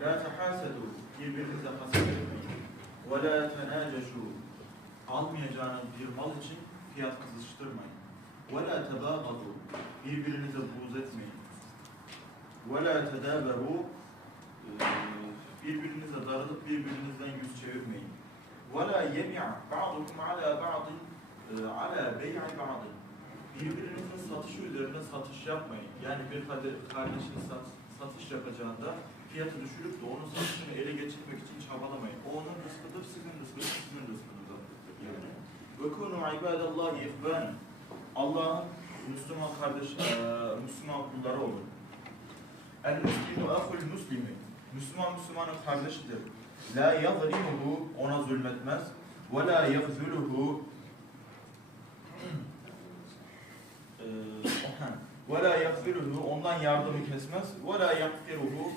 La tehasadu. Birbirinize haset etmeyin. Ve la tenaceşu. Almayacağınız bir mal için fiyat kızıştırmayın. Ve la tebâgadu. Birbirinize buğz etmeyin. Ve la tedâberu. Birbirinize darılıp birbirinizden yüz çevirmeyin. Ve la yemi'a ba'dukum ala ba'din ala bey'i ba'din. Birbirinizin satışı üzerine satış yapmayın. Yani bir kardeşiniz sat- satış yapacağında fiyatı düşürüp de onun satışını ele geçirmek için çabalamayın. O onun rızkıdır, sizin rızkınız, sizin rızkınızdır. Yani. Ve kunu ibadallahi ihban. Allah'ın Müslüman kardeş, eee, Müslüman kulları olun. El muslimu ahul muslimi. Müslüman Müslümanın kardeşidir. La yazlimuhu ona zulmetmez. Ve la yahzuluhu ve la ondan yardımı kesmez ve la yakfiruhu